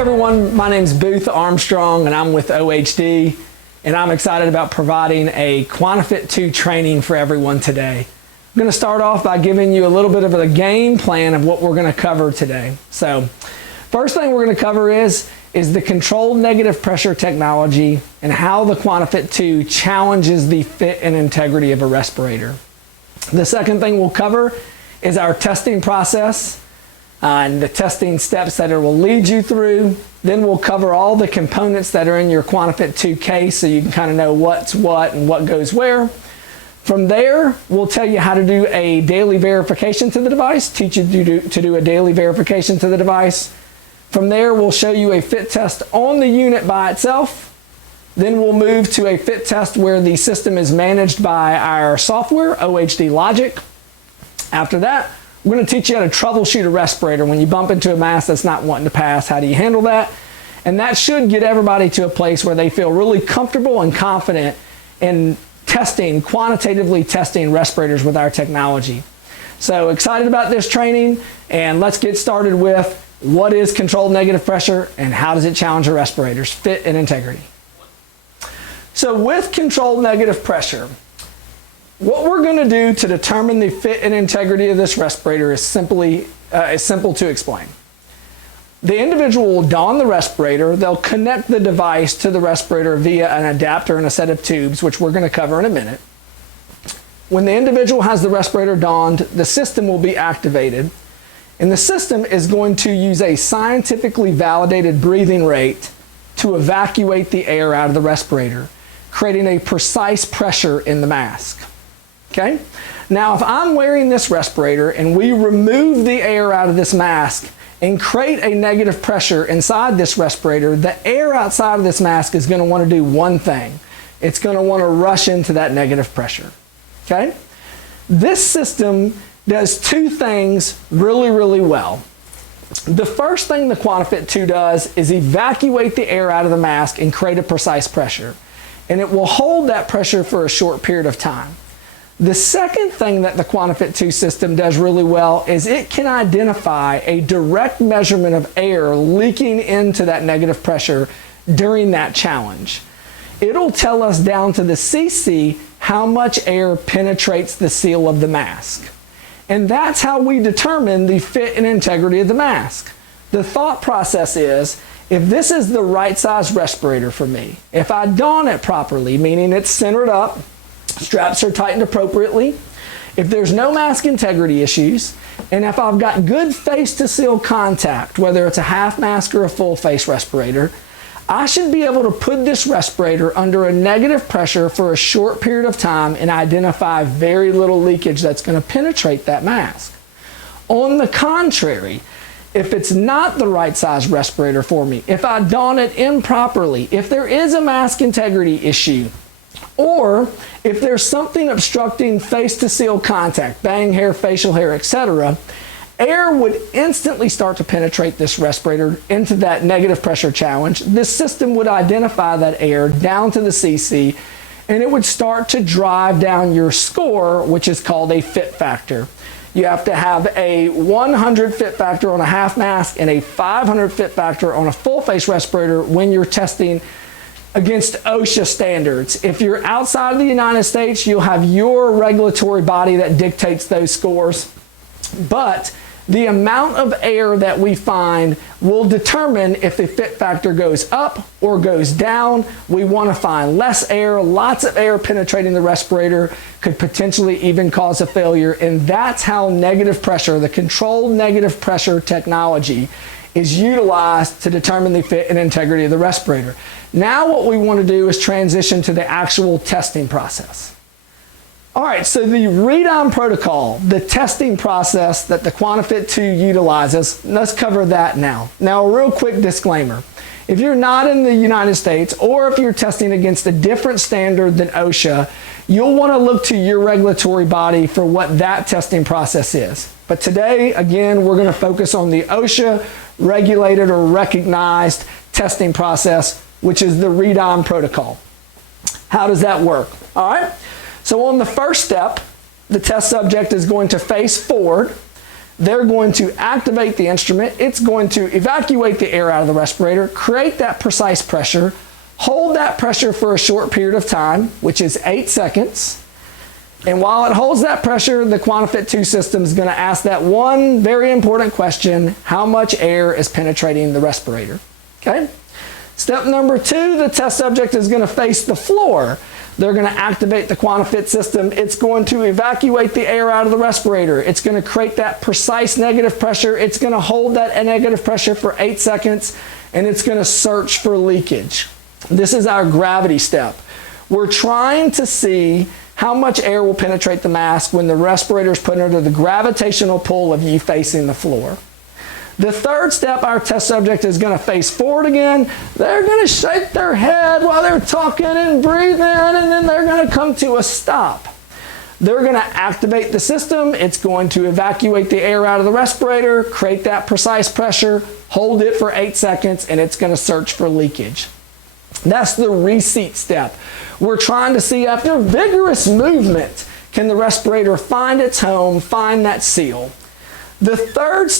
everyone, my name's Booth Armstrong and I'm with OHD, and I'm excited about providing a QuantiFit2 training for everyone today. I'm going to start off by giving you a little bit of a game plan of what we're going to cover today. So first thing we're going to cover is the controlled negative pressure technology and how the QuantiFit2 challenges the fit and integrity of a respirator. The second thing we'll cover is our testing process and the testing steps that it will lead you through. Then we'll cover all the components that are in your QuantiFit2 case so you can kind of know what's what and what goes where. From there, we'll tell you how to do a daily verification to the device, teach you to do a daily verification to the device. From there, we'll show you a fit test on the unit by itself. Then we'll move to a fit test where the system is managed by our software, OHD Logic. After that, we're going to teach you how to troubleshoot a respirator. When you bump into a mask that's not wanting to pass, how do you handle that? And that should get everybody to a place where they feel really comfortable and confident in quantitatively testing respirators with our technology. So excited about this training, and let's get started with what is controlled negative pressure and how does it challenge a respirator's fit and integrity. So with controlled negative pressure, what we're going to do to determine the fit and integrity of this respirator is simple to explain. The individual will don the respirator, they'll connect the device to the respirator via an adapter and a set of tubes, which we're going to cover in a minute. When the individual has the respirator donned, the system will be activated, and the system is going to use a scientifically validated breathing rate to evacuate the air out of the respirator, creating a precise pressure in the mask. Okay? Now, if I'm wearing this respirator and we remove the air out of this mask and create a negative pressure inside this respirator, the air outside of this mask is going to want to do one thing. It's going to want to rush into that negative pressure. Okay? This system does two things really, really well. The first thing the QuantiFit2 does is evacuate the air out of the mask and create a precise pressure. And it will hold that pressure for a short period of time. The second thing that the QuantiFit2 system does really well is it can identify a direct measurement of air leaking into that negative pressure during that challenge. It'll tell us down to the cc how much air penetrates the seal of the mask. And that's how we determine the fit and integrity of the mask. The thought process is, if this is the right size respirator for me, if I don it properly, meaning it's centered up, straps are tightened appropriately, if there's no mask integrity issues, and if I've got good face-to-seal contact, whether it's a half mask or a full face respirator, I should be able to put this respirator under a negative pressure for a short period of time and identify very little leakage that's going to penetrate that mask. On the contrary, if it's not the right size respirator for me, if I don it improperly, if there is a mask integrity issue, or if there's something obstructing face-to-seal contact, bang hair, facial hair, etc., air would instantly start to penetrate this respirator into that negative pressure challenge. This system would identify that air down to the cc, and it would start to drive down your score, which is called a fit factor. You have to have a 100 fit factor on a half mask and a 500 fit factor on a full face respirator when you're testing against OSHA standards. If you're outside of the United States, you'll have your regulatory body that dictates those scores. But the amount of air that we find will determine if the fit factor goes up or goes down. We want to find less air. Lots of air penetrating the respirator could potentially even cause a failure. And that's how negative pressure, the controlled negative pressure technology, is utilized to determine the fit and integrity of the respirator. Now what we want to do is transition to the actual testing process. All right, so the read-on protocol, the testing process that the QuantiFit2 utilizes, let's cover that now. Now, a real quick disclaimer. If you're not in the United States, or if you're testing against a different standard than OSHA, you'll want to look to your regulatory body for what that testing process is. But today, again, we're going to focus on the OSHA regulated or recognized testing process, which is the read-on protocol. How does that work? All right. So on the first step, the test subject is going to face forward. They're going to activate the instrument. It's going to evacuate the air out of the respirator, create that precise pressure, hold that pressure for a short period of time, which is 8 seconds. And while it holds that pressure, the QuantiFit2 system is going to ask that one very important question: how much air is penetrating the respirator? Okay? Step number 2, the test subject is going to face the floor. They're going to activate the QuantiFit system. It's going to evacuate the air out of the respirator. It's going to create that precise negative pressure. It's going to hold that negative pressure for 8 seconds, and it's going to search for leakage. This is our gravity step. We're trying to see how much air will penetrate the mask when the respirator is put under the gravitational pull of you facing the floor. The third step, our test subject is going to face forward again. They're going to shake their head while they're talking and breathing, and then they're going to come to a stop. They're going to activate the system. It's going to evacuate the air out of the respirator, create that precise pressure, hold it for 8 seconds, and it's going to search for leakage. That's the reseat step. We're trying to see, after vigorous movement, can the respirator find its home, find that seal. The fourth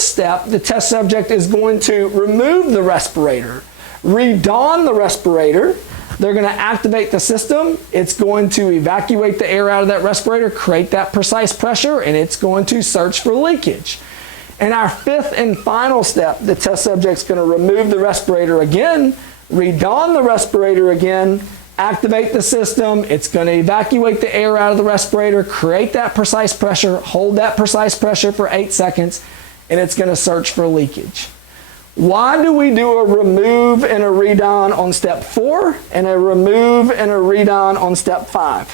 step, the test subject is going to remove the respirator, re-don the respirator. They're going to activate the system. It's going to evacuate the air out of that respirator, create that precise pressure, and it's going to search for leakage. And our fifth and final step, the test subject's going to remove the respirator again, re-don the respirator again, activate the system. It's going to evacuate the air out of the respirator, create that precise pressure, hold that precise pressure for 8 seconds, and it's going to search for leakage. Why do we do a remove and a re-don on step 4 and a remove and a re-don on step 5?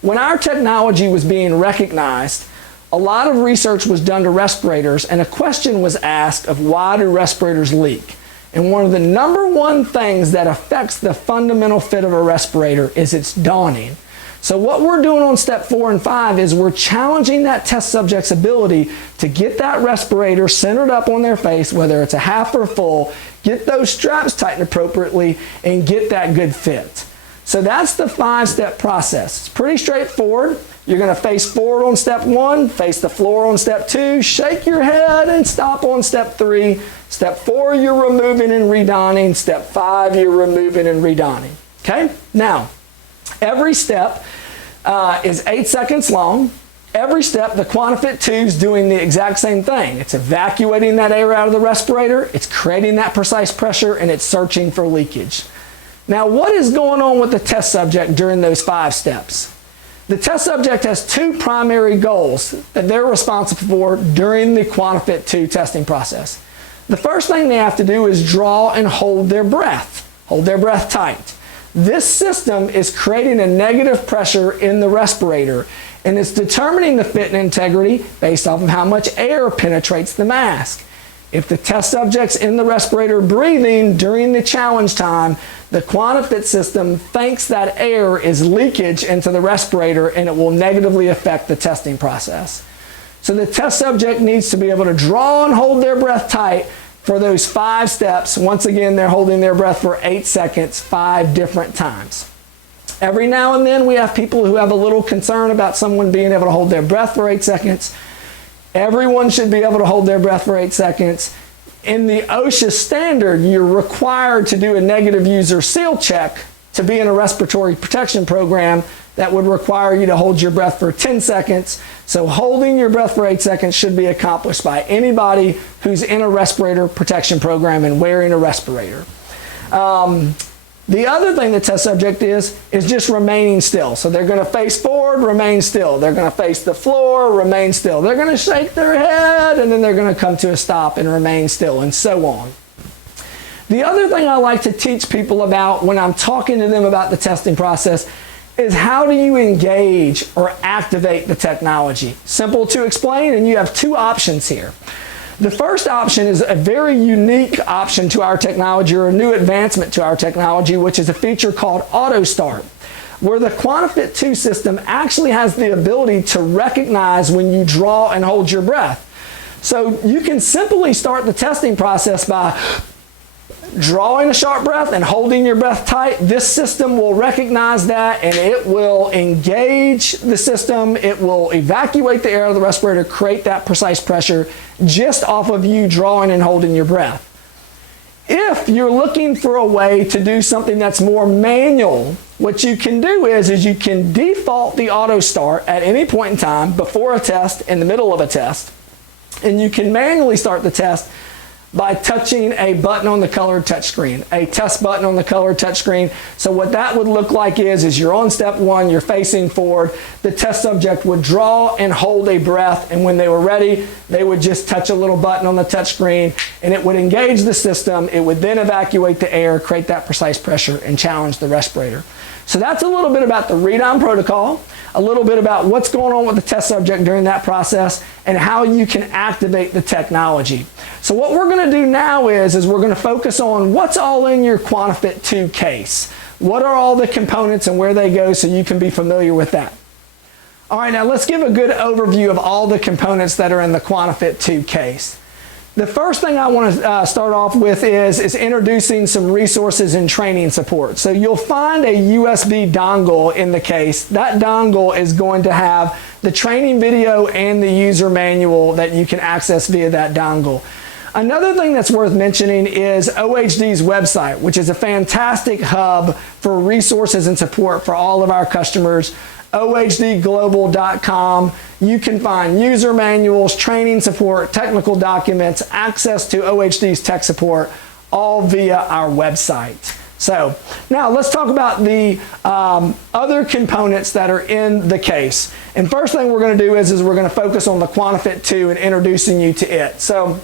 When our technology was being recognized, a lot of research was done to respirators, and a question was asked of why do respirators leak? And one of the number one things that affects the fundamental fit of a respirator is its donning. So what we're doing on step 4 and 5 is we're challenging that test subject's ability to get that respirator centered up on their face, whether it's a half or full, get those straps tightened appropriately, and get that good fit. So that's the 5-step process. It's pretty straightforward. You're going to face forward on step 1, face the floor on step 2, shake your head and stop on step 3. Step 4, you're removing and redonning. Step 5, you're removing and redonning. Okay? Now, every step is 8 seconds long. Every step, the QuantiFit2 is doing the exact same thing. It's evacuating that air out of the respirator, it's creating that precise pressure, and it's searching for leakage. Now, what is going on with the test subject during those 5 steps? The test subject has 2 primary goals that they're responsible for during the QuantiFit2 testing process. The first thing they have to do is draw and hold their breath tight. This system is creating a negative pressure in the respirator, and it's determining the fit and integrity based off of how much air penetrates the mask. If the test subject's in the respirator breathing during the challenge time, the QuantiFit system thinks that air is leakage into the respirator, and it will negatively affect the testing process. So the test subject needs to be able to draw and hold their breath tight for those 5 steps. Once again, they're holding their breath for 8 seconds, 5 different times. Every now and then we have people who have a little concern about someone being able to hold their breath for 8 seconds. Everyone should be able to hold their breath for 8 seconds. In the OSHA standard, you're required to do a negative user seal check to be in a respiratory protection program that would require you to hold your breath for 10 seconds. So holding your breath for 8 seconds should be accomplished by anybody who's in a respirator protection program and wearing a respirator. The other thing the test subject is just remaining still. So they're going to face forward, remain still. They're going to face the floor, remain still. They're going to shake their head, and then they're going to come to a stop and remain still, and so on. The other thing I like to teach people about when I'm talking to them about the testing process is how do you engage or activate the technology? Simple to explain, and you have 2 options here. The first option is a very unique option to our technology, or a new advancement to our technology, which is a feature called Auto Start, where the QuantiFit2 system actually has the ability to recognize when you draw and hold your breath. So you can simply start the testing process by drawing a sharp breath and holding your breath tight, this system will recognize that and it will engage the system. It will evacuate the air out of the respirator, create that precise pressure just off of you drawing and holding your breath. If you're looking for a way to do something that's more manual, what you can do is you can default the auto start at any point in time, before a test, in the middle of a test, and you can manually start the test by touching a button on the colored touchscreen, a test button on the colored touchscreen. So what that would look like is you're on step one, you're facing forward, the test subject would draw and hold a breath, and when they were ready, they would just touch a little button on the touchscreen, and it would engage the system. It would then evacuate the air, create that precise pressure, and challenge the respirator. So that's a little bit about the read-on protocol, a little bit about what's going on with the test subject during that process, and how you can activate the technology. So what we're going to do now is we're going to focus on what's all in your QuantiFit2 case. What are all the components and where they go, so you can be familiar with that. All right, now let's give a good overview of all the components that are in the QuantiFit2 case. The first thing I want to start off with is introducing some resources and training support. So you'll find a USB dongle in the case. That dongle is going to have the training video and the user manual that you can access via that dongle. Another thing that's worth mentioning is OHD's website, which is a fantastic hub for resources and support for all of our customers. OHDglobal.com. You can find user manuals, training support, technical documents, access to OHD's tech support, all via our website. So now let's talk about the other components that are in the case. And first thing we're going to do is we're going to focus on the QuantiFit2 and introducing you to it. So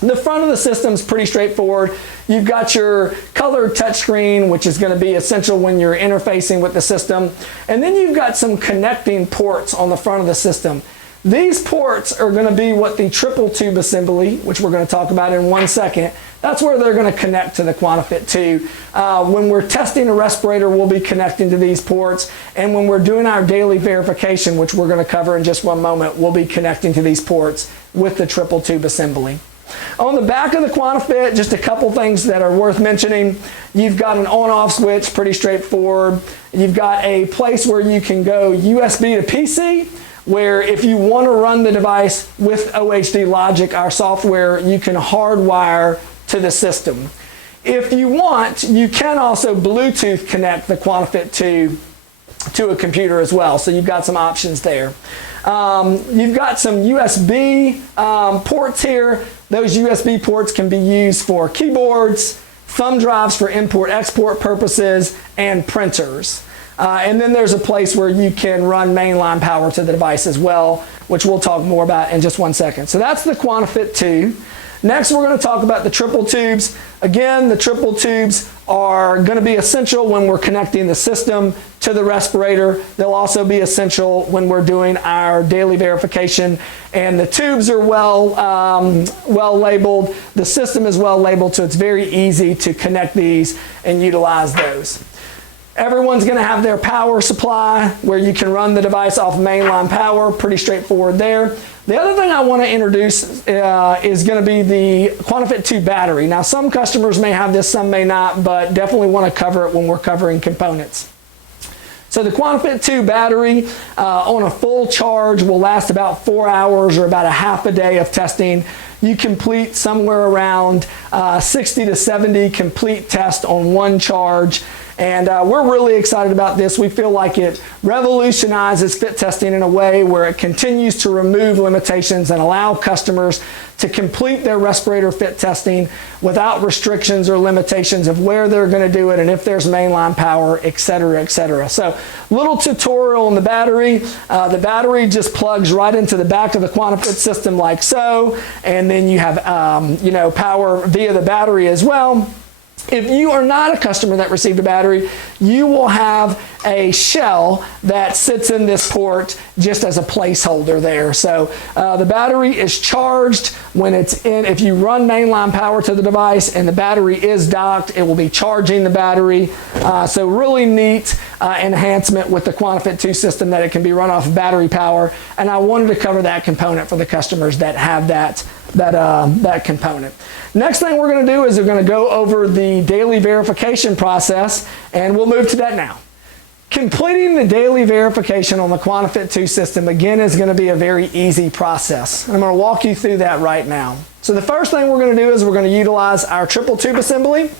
the front of the system is pretty straightforward. You've got your colored touchscreen, which is going to be essential when you're interfacing with the system. And then you've got some connecting ports on the front of the system. These ports are going to be what the triple tube assembly, which we're going to talk about in 1 second, that's where they're going to connect to the QuantiFit2. When we're testing a respirator, we'll be connecting to these ports. And when we're doing our daily verification, which we're going to cover in just one moment, we'll be connecting to these ports with the triple tube assembly. On the back of the QuantiFit, just a couple things that are worth mentioning. You've got an on-off switch, pretty straightforward. You've got a place where you can go USB to PC, where if you want to run the device with OHD Logic, our software, you can hardwire to the system. If you want, you can also Bluetooth connect the QuantiFit2 to a computer as well, so you've got some options there. You've got some USB ports here. Those USB ports can be used for keyboards, thumb drives for import-export purposes, and printers. And then there's a place where you can run mainline power to the device as well, which we'll talk more about in just 1 second. So that's the QuantiFit2. Next, we're going to talk about the triple tubes. Again, the triple tubes are going to be essential when we're connecting the system to the respirator. They'll also be essential when we're doing our daily verification. And the tubes are well labeled. The system is well labeled, so it's very easy to connect these and utilize those. Everyone's going to have their power supply where you can run the device off mainline power. Pretty straightforward there. The other thing I want to introduce is going to be the QuantiFit2 battery. Now, some customers may have this, some may not, but definitely want to cover it when we're covering components. So the QuantiFit2 battery on a full charge will last about 4 hours or about a half a day of testing. You complete somewhere around 60 to 70 complete tests on one charge. And we're really excited about this. We feel like it revolutionizes fit testing in a way where it continues to remove limitations and allow customers to complete their respirator fit testing without restrictions or limitations of where they're going to do it and if there's mainline power, et cetera, et cetera. So, little tutorial on the battery. The battery just plugs right into the back of the QuantiFit system like so, and then you have power via the battery as well. If you are not a customer that received a battery, you will have a shell that sits in this port just as a placeholder there. So the battery is charged when it's in. If you run mainline power to the device and the battery is docked, it will be charging the battery. So really neat enhancement with the QuantiFit2 system that it can be run off of battery power. And I wanted to cover that component for the customers that have that that component. Next thing we're going to do is we're going to go over the daily verification process, and we'll move to that now. Completing the daily verification on the QuantiFit2 system, again, is going to be a very easy process. I'm going to walk you through that right now. So the first thing we're going to do is we're going to utilize our triple tube assembly,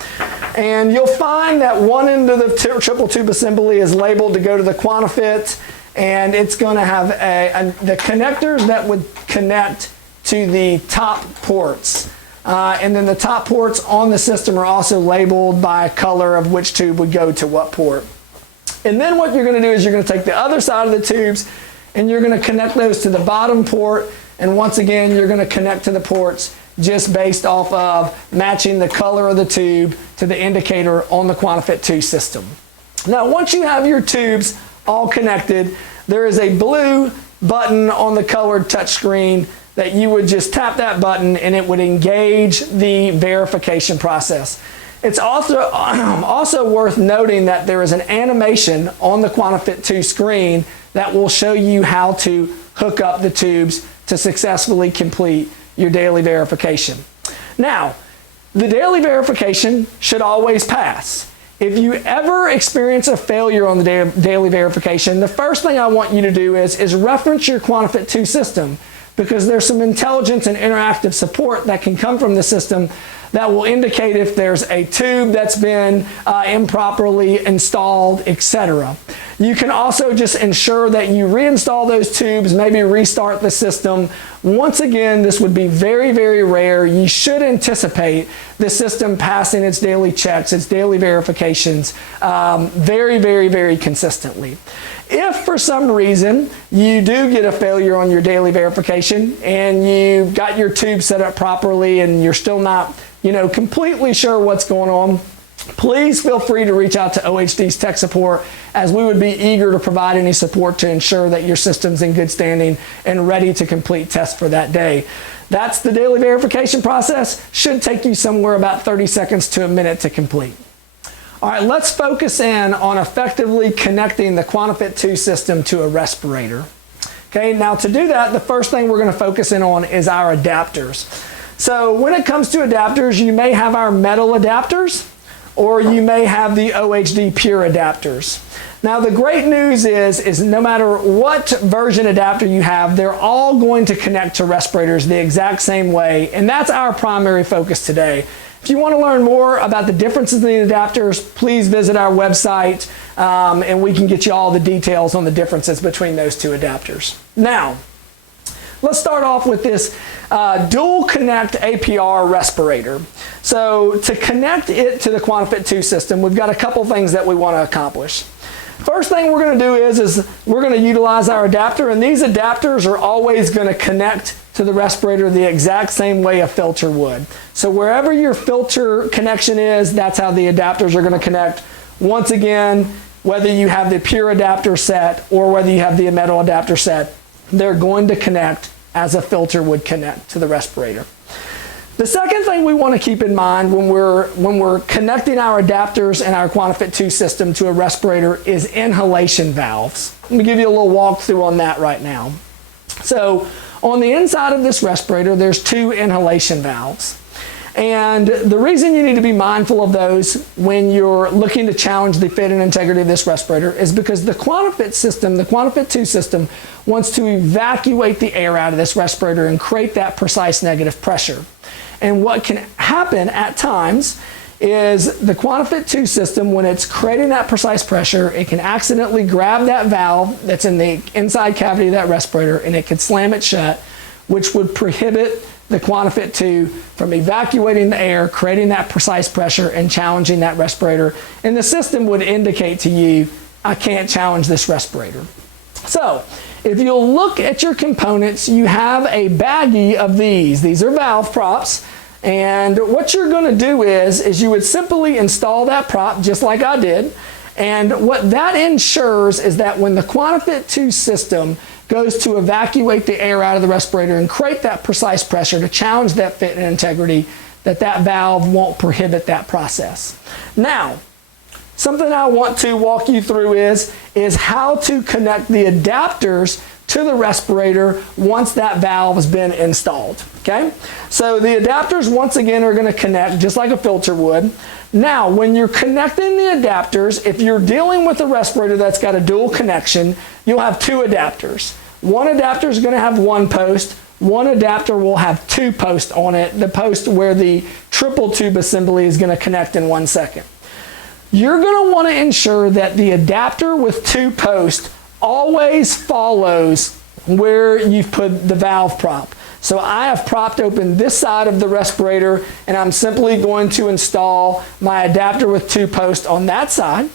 and you'll find that one end of the triple tube assembly is labeled to go to the QuantiFit, and it's going to have the connectors that would connect to the top ports. And then the top ports on the system are also labeled by color of which tube would go to what port. And then what you're going to do is you're going to take the other side of the tubes and you're going to connect those to the bottom port, and once again you're going to connect to the ports just based off of matching the color of the tube to the indicator on the QuantiFit2 system. Now once you have your tubes all connected, there is a blue button on the colored touchscreen that you would just tap that button and it would engage the verification process. It's also worth noting that there is an animation on the QuantiFit2 screen that will show you how to hook up the tubes to successfully complete your daily verification. Now, the daily verification should always pass. If you ever experience a failure on the daily verification, the first thing I want you to do is reference your QuantiFit2 system, because there's some intelligence and interactive support that can come from the system that will indicate if there's a tube that's been improperly installed, etc. You can also just ensure that you reinstall those tubes, maybe restart the system. Once again, this would be very, very rare. You should anticipate the system passing its daily checks, its daily verifications very, very, very consistently. If for some reason you do get a failure on your daily verification and you've got your tube set up properly and you're still not, completely sure what's going on, please feel free to reach out to OHD's tech support, as we would be eager to provide any support to ensure that your system's in good standing and ready to complete tests for that day. That's the daily verification process. Should take you somewhere about 30 seconds to a minute to complete. All right, let's focus in on effectively connecting the QuantiFit2 system to a respirator. Okay, now to do that, the first thing we're going to focus in on is our adapters. So when it comes to adapters, you may have our metal adapters, or you may have the OHD pure adapters. Now the great news is no matter what version adapter you have, they're all going to connect to respirators the exact same way, and that's our primary focus today. If you want to learn more about the differences in the adapters, please visit our website and we can get you all the details on the differences between those two adapters. Now, let's start off with this dual connect APR respirator. So to connect it to the QuantiFit2 system, we've got a couple things that we want to accomplish. First thing we're going to do is we're going to utilize our adapter, and these adapters are always going to connect to the respirator the exact same way a filter would. So wherever your filter connection is, that's how the adapters are going to connect. Once again, whether you have the pure adapter set or whether you have the metal adapter set, they're going to connect as a filter would connect to the respirator. The second thing we want to keep in mind when we're connecting our adapters and our QuantiFit2 system to a respirator is inhalation valves. Let me give you a little walkthrough on that right now. So on the inside of this respirator, there's two inhalation valves. And the reason you need to be mindful of those when you're looking to challenge the fit and integrity of this respirator is because the QuantiFit system, the QuantiFit2 system, wants to evacuate the air out of this respirator and create that precise negative pressure. And what can happen at times is the QuantiFit2 system, when it's creating that precise pressure, it can accidentally grab that valve that's in the inside cavity of that respirator and it could slam it shut, which would prohibit the QuantiFit2 from evacuating the air, creating that precise pressure, and challenging that respirator. And the system would indicate to you, I can't challenge this respirator. So if you'll look at your components, you have a baggie of these. These are valve props. And what you're going to do is you would simply install that prop just like I did. And what that ensures is that when the QuantiFit2 system goes to evacuate the air out of the respirator and create that precise pressure to challenge that fit and integrity, that valve won't prohibit that process. Now, something I want to walk you through is how to connect the adapters to the respirator once that valve has been installed. Okay, so the adapters once again are going to connect just like a filter would. Now, when you're connecting the adapters, if you're dealing with a respirator that's got a dual connection, you'll have two adapters. One adapter is going to have one post. One adapter will have two posts on it, the post where the triple tube assembly is going to connect in 1 second. You're going to want to ensure that the adapter with two posts always follows where you've put the valve prop. So I have propped open this side of the respirator, and I'm simply going to install my adapter with two posts on that side.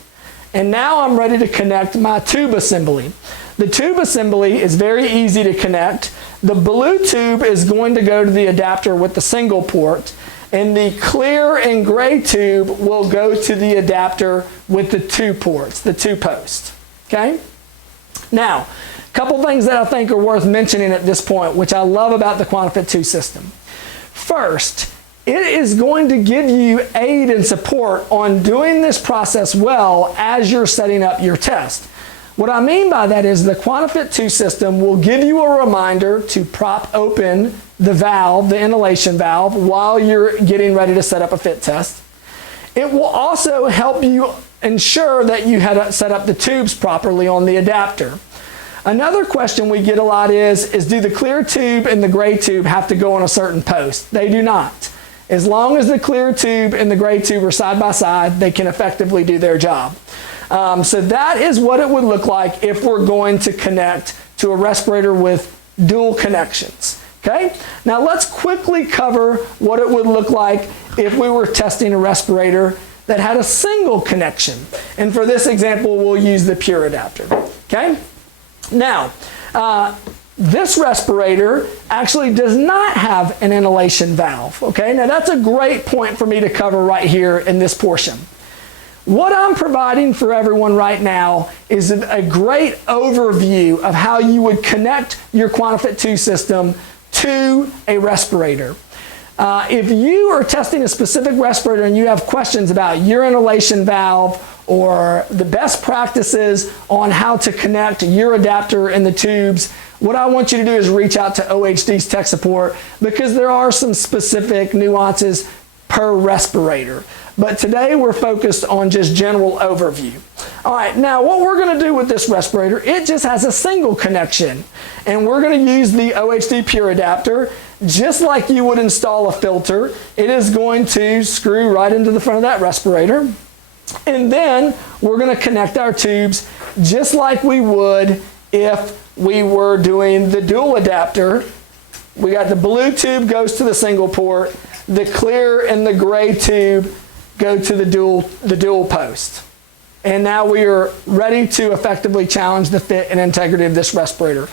And now I'm ready to connect my tube assembly. The tube assembly is very easy to connect. The blue tube is going to go to the adapter with the single port, and the clear and gray tube will go to the adapter with the two ports, the two posts. Okay? Now, a couple things that I think are worth mentioning at this point, which I love about the QuantiFit2 system. First, it is going to give you aid and support on doing this process well as you're setting up your test. What I mean by that is the QuantiFit2 system will give you a reminder to prop open the valve, the inhalation valve, while you're getting ready to set up a fit test. It will also help you ensure that you had set up the tubes properly on the adapter. Another question we get a lot is do the clear tube and the gray tube have to go on a certain post? They do not. As long as the clear tube and the gray tube are side by side, they can effectively do their job. So that is what it would look like if we're going to connect to a respirator with dual connections. Okay? Now let's quickly cover what it would look like if we were testing a respirator that had a single connection. And for this example, we'll use the pure adapter. Okay? Now, this respirator actually does not have an inhalation valve. Okay? Now that's a great point for me to cover right here in this portion. What I'm providing for everyone right now is a great overview of how you would connect your QuantiFit2 system to a respirator. If you are testing a specific respirator and you have questions about your inhalation valve or the best practices on how to connect your adapter and the tubes, what I want you to do is reach out to OHD's tech support, because there are some specific nuances per respirator. But today we're focused on just general overview. All right, now what we're going to do with this respirator, it just has a single connection. And we're going to use the OHD Pure adapter. Just like you would install a filter, it is going to screw right into the front of that respirator. And then we're going to connect our tubes just like we would if we were doing the dual adapter. We got the blue tube goes to the single port, the clear and the gray tube go to the dual post. And now we are ready to effectively challenge the fit and integrity of this respirator.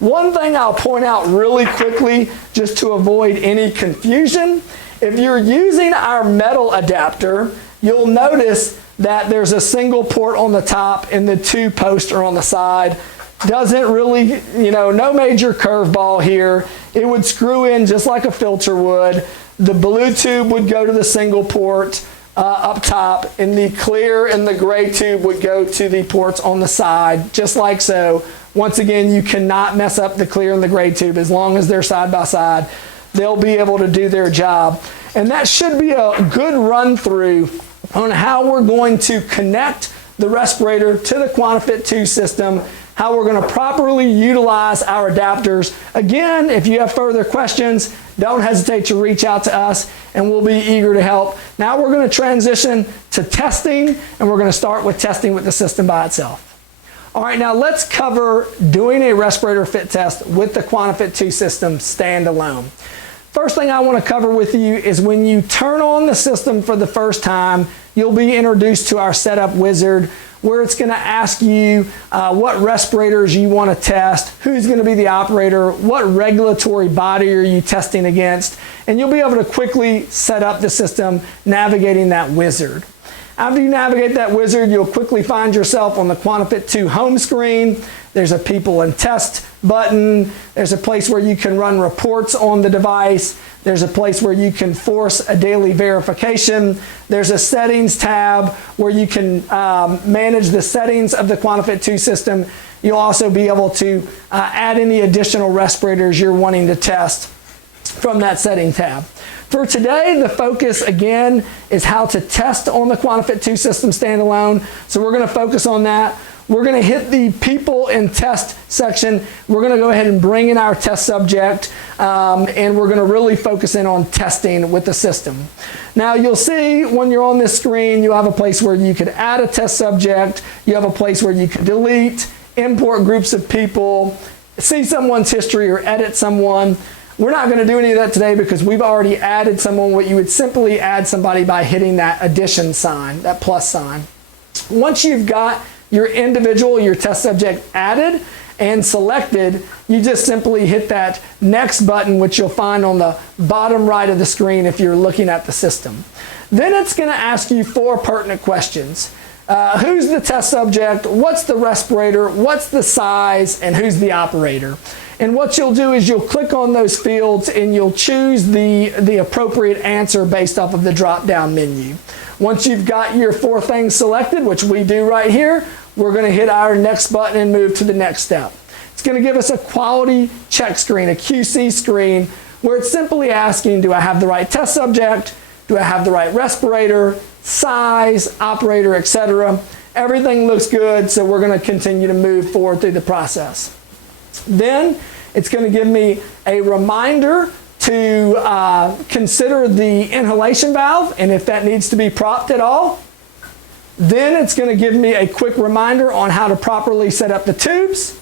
One thing I'll point out really quickly, just to avoid any confusion, if you're using our metal adapter, you'll notice that there's a single port on the top and the two posts are on the side. Doesn't really, no major curveball here. It would screw in just like a filter would. The blue tube would go to the single port up top, and the clear and the gray tube would go to the ports on the side, just like so. Once again, you cannot mess up the clear and the gray tube. As long as they're side by side, they'll be able to do their job. And that should be a good run through on how we're going to connect the respirator to the QuantiFit2 system, how we're going to properly utilize our adapters. Again, if you have further questions, don't hesitate to reach out to us and we'll be eager to help. Now we're going to transition to testing, and we're going to start with testing with the system by itself. All right, now let's cover doing a respirator fit test with the QuantiFit2 system standalone. First thing I want to cover with you is when you turn on the system for the first time, you'll be introduced to our setup wizard, where it's going to ask you what respirators you want to test, who's going to be the operator, what regulatory body are you testing against, and you'll be able to quickly set up the system navigating that wizard. After you navigate that wizard, you'll quickly find yourself on the QuantiFit2 home screen. There's a people and test button. There's a place where you can run reports on the device. There's a place where you can force a daily verification. There's a settings tab where you can manage the settings of the QuantiFit2 system. You'll also be able to add any additional respirators you're wanting to test from that setting tab. For today, the focus again is how to test on the QuantiFit2 system standalone. So we're going to focus on that. We're going to hit the people and test section. We're going to go ahead and bring in our test subject, and we're going to really focus in on testing with the system. Now you'll see when you're on this screen, you have a place where you could add a test subject. You have a place where you could delete, import groups of people, see someone's history, or edit someone. We're not going to do any of that today because we've already added someone. What you would simply add somebody by hitting that addition sign, that plus sign. Once you've got your individual, your test subject added and selected, you just simply hit that next button, which you'll find on the bottom right of the screen if you're looking at the system. Then it's going to ask you 4 pertinent questions. Who's the test subject? What's the respirator? What's the size? And who's the operator? And what you'll do is you'll click on those fields and you'll choose the appropriate answer based off of the drop-down menu. Once you've got your 4 things selected, which we do right here, we're going to hit our next button and move to the next step. It's going to give us a quality check screen, a QC screen, where it's simply asking, do I have the right test subject? Do I have the right respirator, size, operator, etc.? Everything looks good, so we're going to continue to move forward through the process. Then it's going to give me a reminder to consider the inhalation valve and if that needs to be propped at all. Then it's going to give me a quick reminder on how to properly set up the tubes.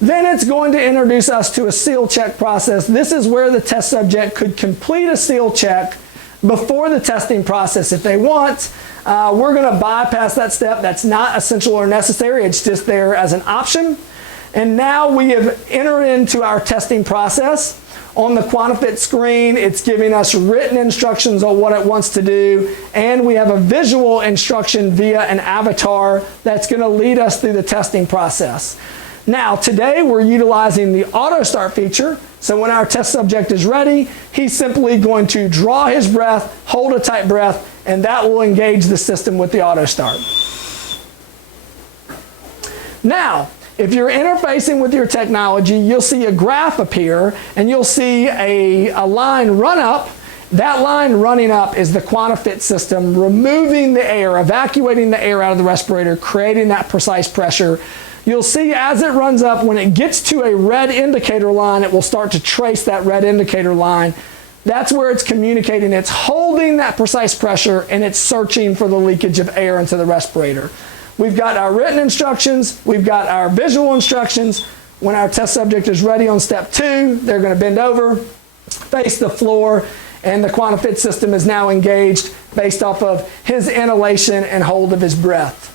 Then it's going to introduce us to a seal check process. This is where the test subject could complete a seal check before the testing process if they want. We're going to bypass that step. That's not essential or necessary. It's just there as an option. And now we have entered into our testing process. On the QuantiFit screen, it's giving us written instructions on what it wants to do, and we have a visual instruction via an avatar that's going to lead us through the testing process. Now, today we're utilizing the auto start feature, so when our test subject is ready, he's simply going to draw his breath, hold a tight breath, and that will engage the system with the auto start. Now, if you're interfacing with your technology, you'll see a graph appear and you'll see a line run up. That line running up is the QuantiFit system removing the air, evacuating the air out of the respirator, creating that precise pressure. You'll see as it runs up, when it gets to a red indicator line, it will start to trace that red indicator line. That's where it's communicating. It's holding that precise pressure and it's searching for the leakage of air into the respirator. We've got our written instructions, we've got our visual instructions. When our test subject is ready on step 2, they're going to bend over, face the floor, and the QuantiFit system is now engaged based off of his inhalation and hold of his breath.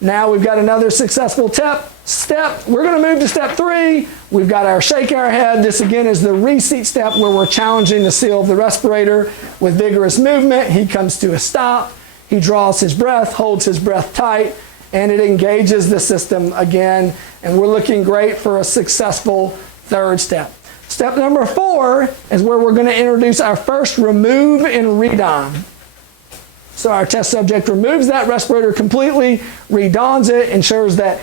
Now we've got another successful step. We're going to move to step 3. We've got our shake our head. This again is the reseat step where we're challenging the seal of the respirator with vigorous movement. He comes to a stop. He draws his breath, holds his breath tight, and it engages the system again, and we're looking great for a successful 3rd step. Step number 4 is where we're going to introduce our first remove and redon. So our test subject removes that respirator completely, redons it, ensures that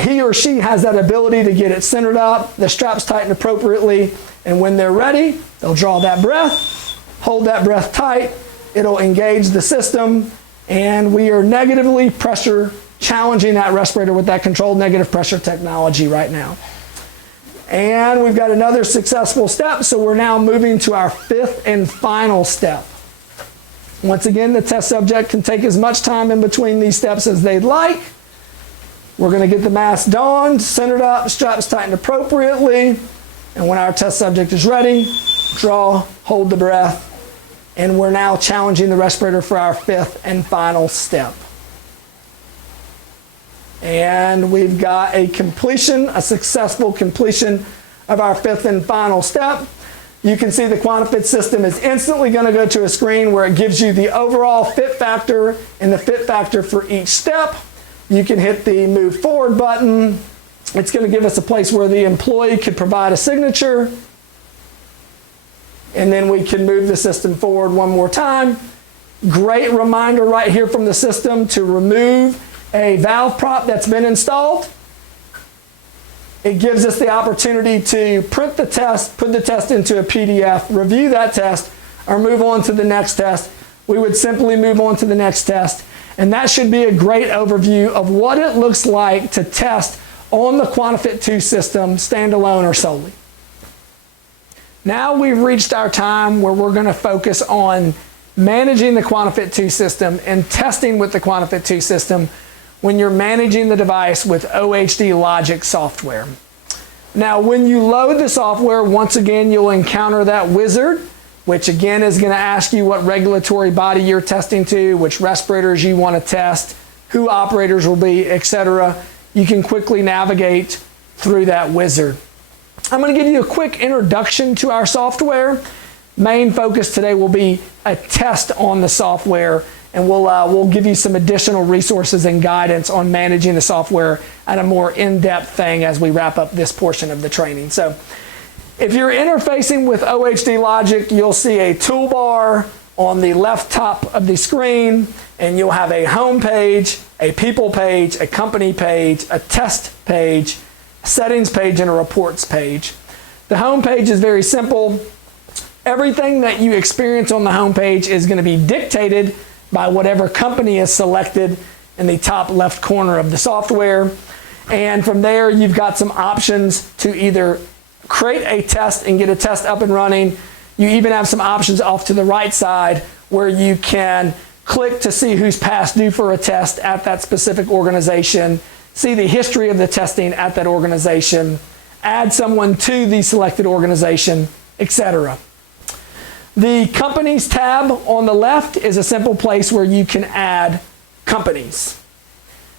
he or she has that ability to get it centered up, the straps tightened appropriately, and when they're ready, they'll draw that breath, hold that breath tight, it'll engage the system, and we are negatively pressure challenging that respirator with that controlled negative pressure technology right now. And we've got another successful step, so we're now moving to our 5th and final step. Once again, the test subject can take as much time in between these steps as they'd like. We're going to get the mask donned, centered up, straps tightened appropriately, and when our test subject is ready, draw, hold the breath, and we're now challenging the respirator for our 5th and final step. And we've got a completion, a successful completion of our 5th and final step. You can see the QuantiFit system is instantly going to go to a screen where it gives you the overall fit factor and the fit factor for each step. You can hit the move forward button. It's going to give us a place where the employee could provide a signature. And then we can move the system forward one more time. Great reminder right here from the system to remove a valve prop that's been installed. It gives us the opportunity to print the test, put the test into a PDF, review that test, or move on to the next test. We would simply move on to the next test. And that should be a great overview of what it looks like to test on the QuantiFit2 system, standalone or solely. Now we've reached our time where we're going to focus on managing the QuantiFit2 system and testing with the QuantiFit2 system when you're managing the device with OHD Logic software. Now, when you load the software, once again, you'll encounter that wizard, which again is going to ask you what regulatory body you're testing to, which respirators you want to test, who operators will be, etc. You can quickly navigate through that wizard. I'm going to give you a quick introduction to our software. Main focus today will be a test on the software, and we'll give you some additional resources and guidance on managing the software at a more in-depth thing as we wrap up this portion of the training. So if you're interfacing with OHD Logic, you'll see a toolbar on the left top of the screen, and you'll have a home page, a people page, a company page, a test page, a settings page, and a reports page. The home page is very simple. Everything that you experience on the home page is going to be dictated by whatever company is selected in the top left corner of the software. And from there, you've got some options to either create a test and get a test up and running. You even have some options off to the right side where you can click to see who's past due for a test at that specific organization, see the history of the testing at that organization, add someone to the selected organization, etc. The Companies tab on the left is a simple place where you can add companies.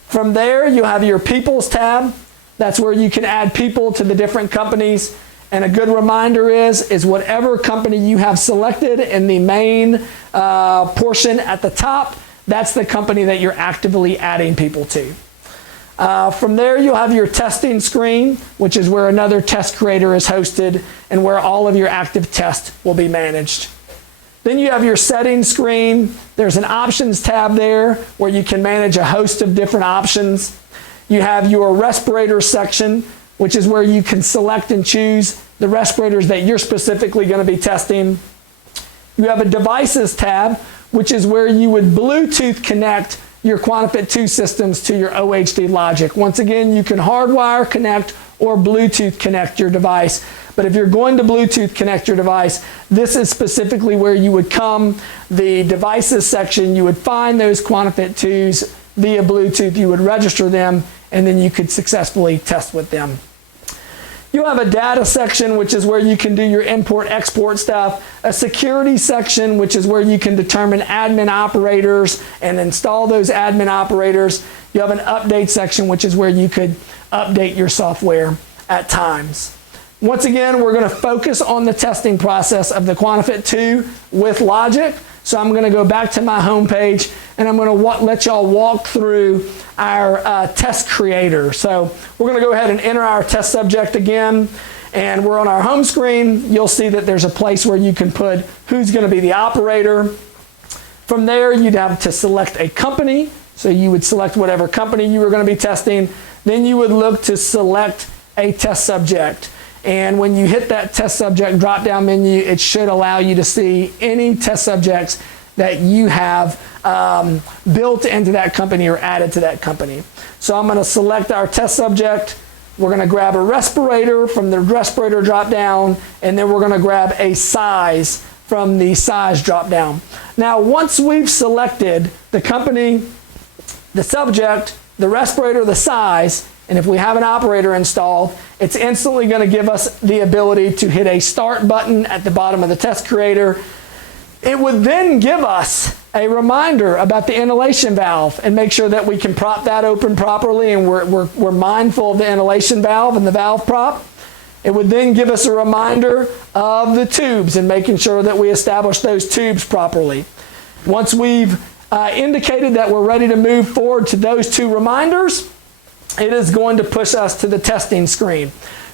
From there, you have your Peoples tab. That's where you can add people to the different companies. And a good reminder is whatever company you have selected in the main portion at the top, that's the company that you're actively adding people to. From there, you'll have your testing screen, which is where another test creator is hosted and where all of your active tests will be managed. Then you have your settings screen. There's an options tab there where you can manage a host of different options. You have your respirator section, which is where you can select and choose the respirators that you're specifically going to be testing. You have a devices tab, which is where you would Bluetooth connect your QuantiFit2 systems to your OHD Logic. Once again, you can hardwire connect or Bluetooth connect your device. But if you're going to Bluetooth connect your device, this is specifically where you would come. The devices section, you would find those QuantiFit2s via Bluetooth, you would register them, and then you could successfully test with them. You have a data section, which is where you can do your import-export stuff. A security section, which is where you can determine admin operators and install those admin operators. You have an update section, which is where you could update your software at times. Once again, we're going to focus on the testing process of the QuantiFit2 with Logic. So I'm going to go back to my home page, and I'm going to let y'all walk through our test creator. So we're going to go ahead and enter our test subject again, and we're on our home screen. You'll see that there's a place where you can put who's going to be the operator. From there, you'd have to select a company. So you would select whatever company you were going to be testing. Then you would look to select a test subject. And when you hit that test subject drop-down menu, it should allow you to see any test subjects that you have built into that company or added to that company. So I'm going to select our test subject. We're going to grab a respirator from the respirator drop-down, and then we're going to grab a size from the size drop-down. Now, once we've selected the company, the subject, the respirator, the size, and if we have an operator installed, it's instantly going to give us the ability to hit a start button at the bottom of the test creator. It would then give us a reminder about the inhalation valve and make sure that we can prop that open properly, and we're mindful of the inhalation valve and the valve prop. It would then give us a reminder of the tubes and making sure that we establish those tubes properly. Once we've indicated that we're ready to move forward to those two reminders, it is going to push us to the testing screen.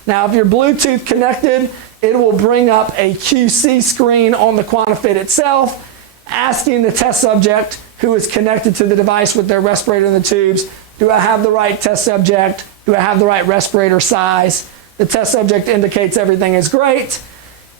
Now, if you're Bluetooth connected, it will bring up a QC screen on the QuantiFit itself, asking the test subject who is connected to the device with their respirator and the tubes, do I have the right test subject? Do I have the right respirator size? The test subject indicates everything is great.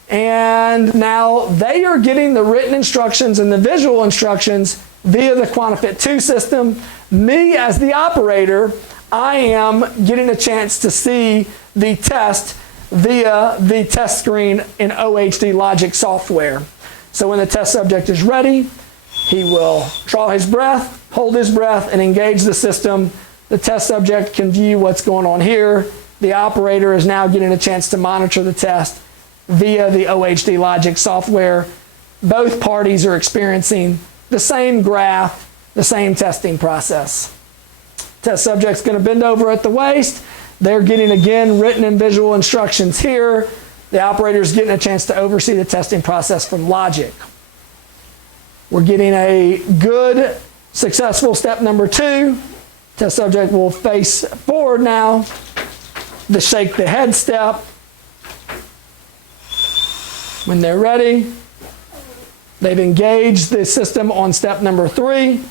And now they are getting the written instructions and the visual instructions via the QuantiFit2 system. Me, as the operator, I am getting a chance to see the test via the test screen in OHD Logic software. So when the test subject is ready, he will draw his breath, hold his breath, and engage the system. The test subject can view what's going on here. The operator is now getting a chance to monitor the test via the OHD Logic software. Both parties are experiencing the same graph, the same testing process. Test subject's going to bend over at the waist. They're getting, again, written and visual instructions here. The operator's getting a chance to oversee the testing process from Logic. We're getting a good, successful step number 2. Test subject will face forward now. The shake the head step. When they're ready, they've engaged the system on step number 3.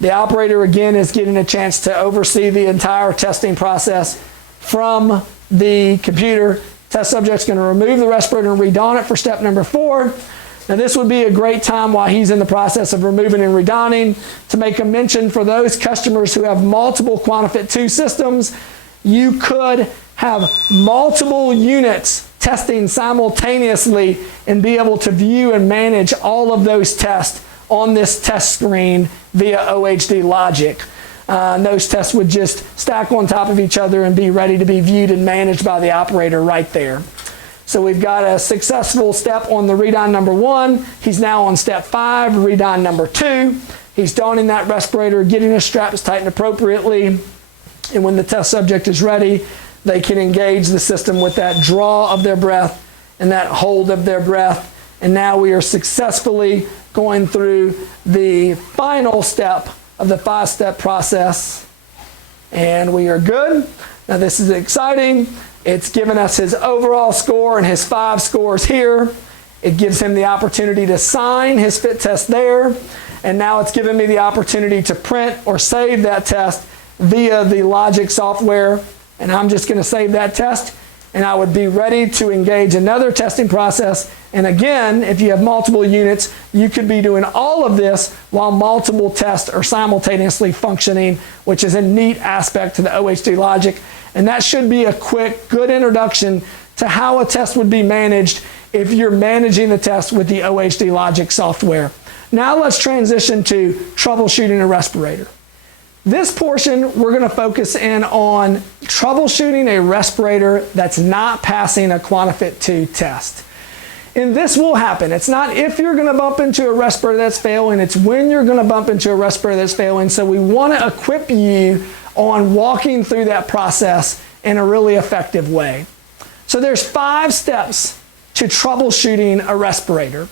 The operator, again, is getting a chance to oversee the entire testing process from the computer. Test subject's going to remove the respirator and redon it for step number 4. Now, this would be a great time while he's in the process of removing and redonning to make a mention for those customers who have multiple QuantiFit2 systems. You could have multiple units testing simultaneously and be able to view and manage all of those tests on this test screen via OHD Logic. And those tests would just stack on top of each other and be ready to be viewed and managed by the operator right there. So we've got a successful step on the redon number 1. He's now on step 5, redon number 2. He's donning that respirator, getting his straps tightened appropriately. And when the test subject is ready, they can engage the system with that draw of their breath and that hold of their breath. And now we are successfully going through the final step of the 5-step process. And we are good. Now, this is exciting. It's given us his overall score and his 5 scores here. It gives him the opportunity to sign his fit test there. And now it's given me the opportunity to print or save that test via the Logic software. And I'm just going to save that test. And I would be ready to engage another testing process. And again, if you have multiple units, you could be doing all of this while multiple tests are simultaneously functioning, which is a neat aspect to the OHD Logic. And that should be a quick, good introduction to how a test would be managed if you're managing the test with the OHD Logic software. Now let's transition to troubleshooting a respirator. This portion, we're going to focus in on troubleshooting a respirator that's not passing a QuantiFit2 test. And this will happen. It's not if you're going to bump into a respirator that's failing, it's when you're going to bump into a respirator that's failing. So we want to equip you on walking through that process in a really effective way. So there's 5 steps to troubleshooting a respirator.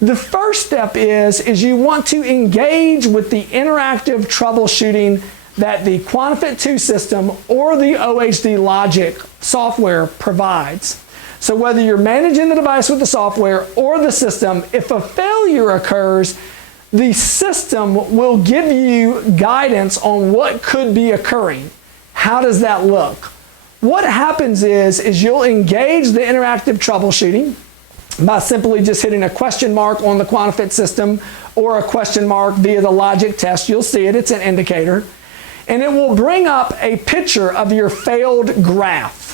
The first step is you want to engage with the interactive troubleshooting that the QuantiFit2 system or the OHD Logic software provides. So whether you're managing the device with the software or the system, if a failure occurs, the system will give you guidance on what could be occurring. How does that look? What happens is you'll engage the interactive troubleshooting by simply just hitting a question mark on the QuantiFit system or a question mark via the Logic test. You'll see it, it's an indicator. And it will bring up a picture of your failed graph.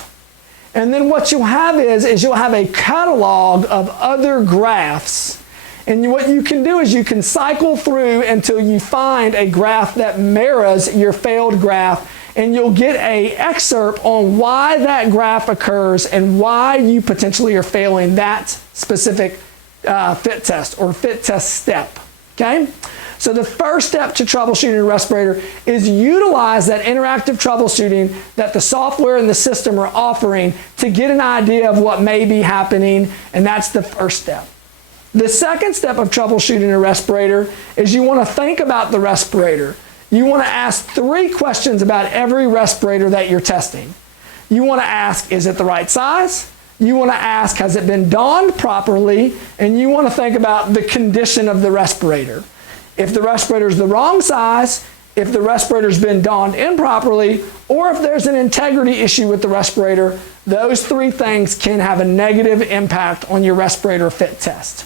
And then what you'll have is you'll have a catalog of other graphs. And what you can do is you can cycle through until you find a graph that mirrors your failed graph, and you'll get an excerpt on why that graph occurs and why you potentially are failing that specific fit test or fit test step. Okay? So the first step to troubleshooting a respirator is utilize that interactive troubleshooting that the software and the system are offering to get an idea of what may be happening, and that's the first step. The second step of troubleshooting a respirator is you want to think about the respirator. You want to ask 3 questions about every respirator that you're testing. You want to ask, is it the right size? You want to ask, has it been donned properly? And you want to think about the condition of the respirator. If the respirator is the wrong size, if the respirator's been donned improperly, or if there's an integrity issue with the respirator, those 3 things can have a negative impact on your respirator fit test.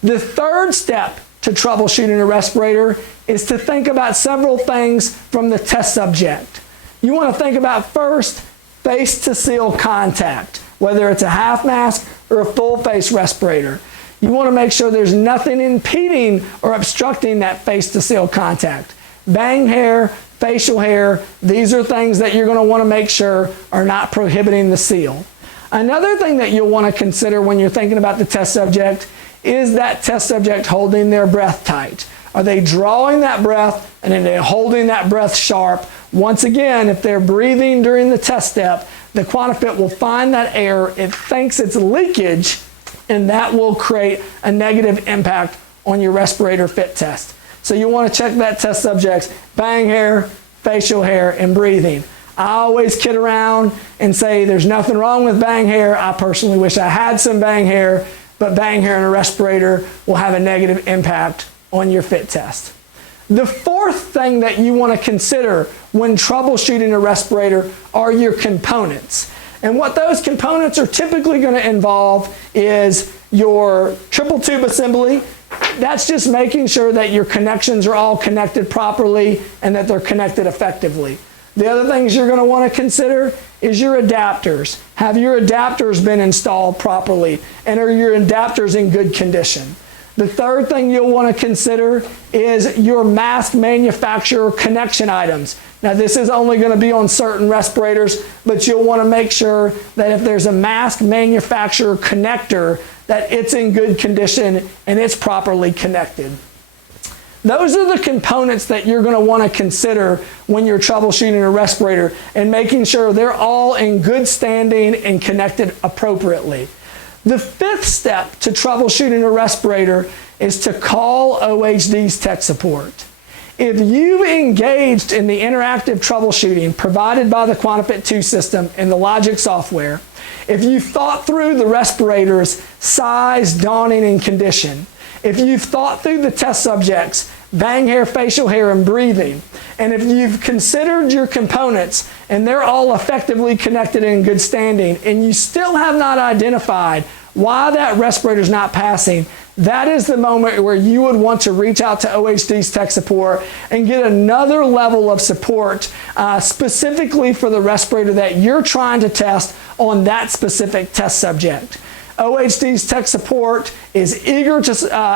The third step to troubleshooting a respirator is to think about several things from the test subject. You want to think about first, face-to-seal contact, whether it's a half mask or a full face respirator. You want to make sure there's nothing impeding or obstructing that face-to-seal contact. Bang hair, facial hair, these are things that you're going to want to make sure are not prohibiting the seal. Another thing that you'll want to consider when you're thinking about the test subject is that test subject holding their breath tight. Are they drawing that breath and are they holding that breath sharp? Once again, if they're breathing during the test step, the QuantiFit will find that air, it thinks it's leakage, and that will create a negative impact on your respirator fit test. So you want to check that test subject's bang hair, facial hair, and breathing. I always kid around and say there's nothing wrong with bang hair. I personally wish I had some bang hair, but bang hair in a respirator will have a negative impact on your fit test. The fourth thing that you want to consider when troubleshooting a respirator are your components. And what those components are typically going to involve is your triple tube assembly. That's just making sure that your connections are all connected properly and that they're connected effectively. The other things you're going to want to consider is your adapters. Have your adapters been installed properly, and are your adapters in good condition? The third thing you'll want to consider is your mask manufacturer connection items. Now this is only going to be on certain respirators, but you'll want to make sure that if there's a mask manufacturer connector, that it's in good condition and it's properly connected. Those are the components that you're going to want to consider when you're troubleshooting a respirator and making sure they're all in good standing and connected appropriately. The fifth step to troubleshooting a respirator is to call OHD's tech support. If you've engaged in the interactive troubleshooting provided by the QuantiFit2 system and the Logic software, if you've thought through the respirator's size, donning, and condition, if you've thought through the test subjects, bang hair, facial hair, and breathing, and if you've considered your components and they're all effectively connected and in good standing, and you still have not identified why that respirator is not passing, that is the moment where you would want to reach out to OHD's tech support and get another level of support specifically for the respirator that you're trying to test on that specific test subject. OHD's tech support is eager to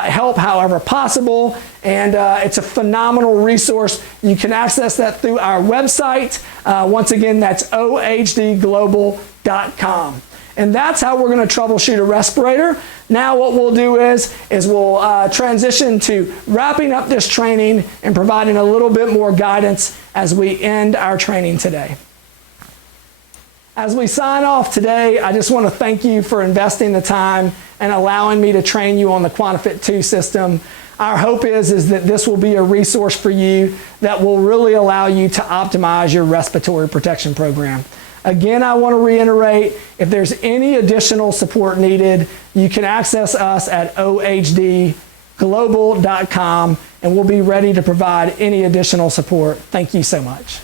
help however possible, and it's a phenomenal resource. You can access that through our website. Once again, that's OHDglobal.com. And that's how we're going to troubleshoot a respirator. Now what we'll do is we'll transition to wrapping up this training and providing a little bit more guidance as we end our training today. As we sign off today, I just want to thank you for investing the time and allowing me to train you on the QuantiFit2 system. Our hope is that this will be a resource for you that will really allow you to optimize your respiratory protection program. Again, I want to reiterate, if there's any additional support needed, you can access us at OHDglobal.com, and we'll be ready to provide any additional support. Thank you so much.